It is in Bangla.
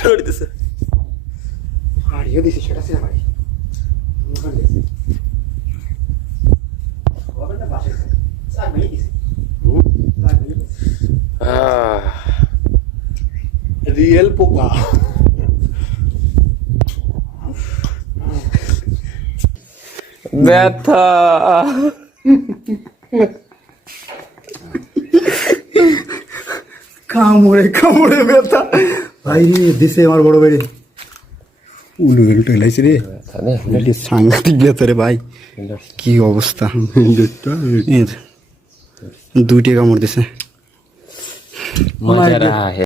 নড়িতেছে হারিয়ে দিছে সেটা ছিল ভাই মুখে দিছে ওটা না বাসে স্যার মেয়ে দিছে রিয়েল পোকা ব্যথা কামড়ে ব্যথা ভাই দিছে আমার বড় ভাই উলু উল্টো লাইছে রে এটা সাংঘাতিক ব্যথা রে ভাই কি অবস্থা দুইটা কামড় দিছে মজা